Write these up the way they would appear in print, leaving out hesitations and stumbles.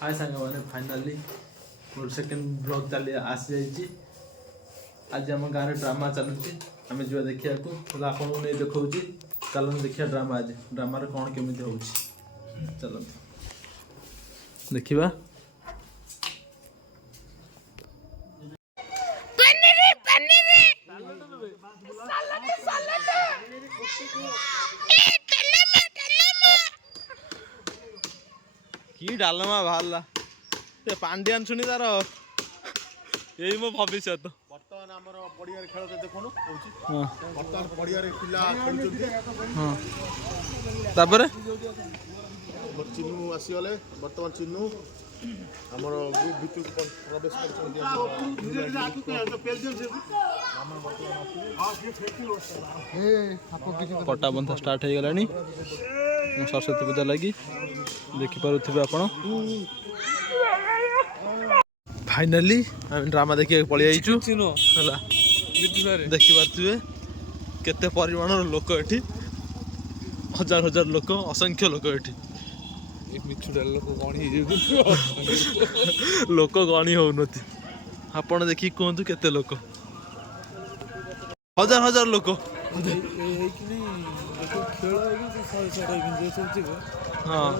हाय सांग मैंने finally more second blog चली आसी जाइए। आज आम गाँव ड्रामा चलुची आम जा देखा आपको नहीं देखा चलो देखिए ड्रामा आज ड्रामार कौन केमी हो चलो देखा कि डालमा बाहर पांड्यान शुणी तार यही मो भविष्य बर्तमान आमर पड़िया खेल देखुन बर्तमान पड़िया पिला खेलुंट चिन्नू आसीगले बर्तमान चिन्नू आमर ग्रुप भितर प्रवेश कर पट्टा बंधा स्टार्ट हो गलानी सरस्वती पूजा लगी देखिपे आप फाइनाली ड्रामा देखिए पलि देखिपे केते परिमाण लोक ये हजार हजार लोक असंख्य लोक ये लोक गणी हो आपण देखिए कहतु केते लोक हजार हजार लोक हाँ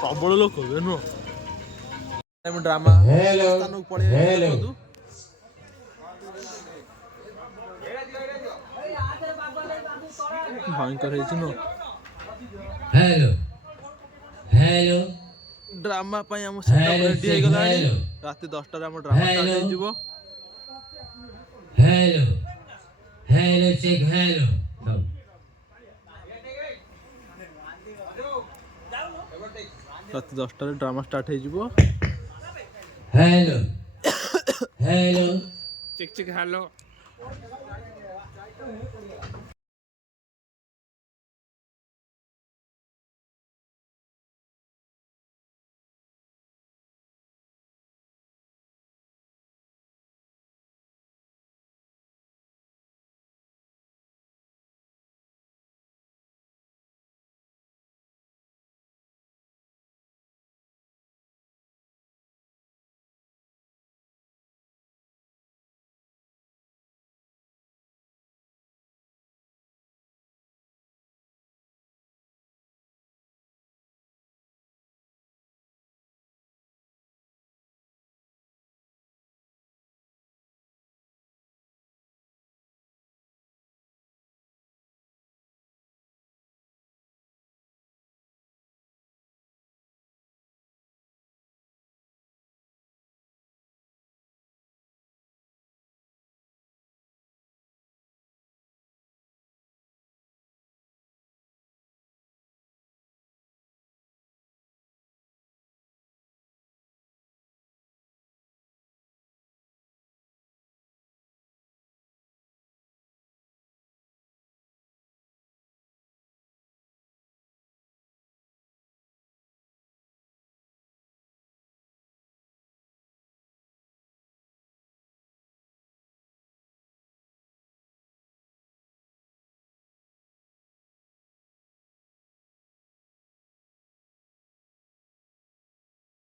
प्रबल लोक नुह ड्रामा भयंकर हेलो ड्रामा आम रेडी हो गला रात 10 ड्रामा स्टार्ट हो हेलो हेलो चेक हेलो रात 10 ड्रामा स्टार्ट हो hello hello check check hello